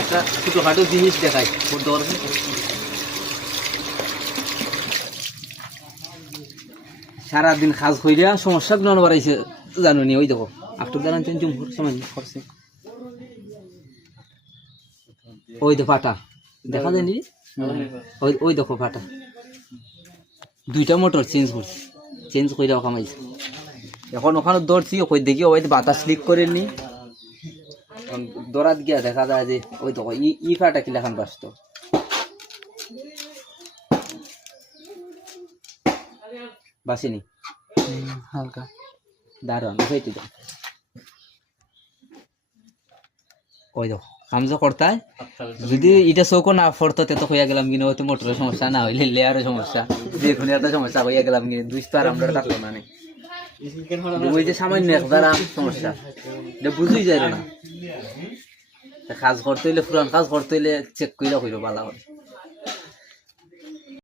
একটা ছোটখাটো জিনিস দেখাই সারাদিন কাজ কইরা সমস্যা গুলো বাড়াইছে জানো নি। ওই দেখো আটক দাঁড়ান জুমহুর সময় করছে। ওই দেখো ফাটা দেখা যায়নি। ওই ওই দেখো ফাটা দুইটা মোটর চেঞ্জ করে কামাইছে। এখন ওখানে দৌড়ছি ওই দেখি ওই বাতাস লিক করেনি। দৌড়াত গিয়া দেখা যায় যে ওই দেখো ই ফাটা কি লেখান বাসত বাসিনি হালকা দারুণ হইতে দাও। ওই দেখো কামজো করতায় যদি এটা চৌকো না ফরতো তো হইয়া গেলাম কিনা হয়তো মোটরের সমস্যা না হইলে লেয়ারের সমস্যা যে কোনো একটা সমস্যা হইয়া গেলাম কিনা দুই তো আর আমরা থাকলো না। ওই যে সামান্য একদারা সমস্যা এটা বুঝেই যায় না। কাজ করতে হইলে পুরান কাজ করতে হইলে চেক করে হইল ভালো হয়।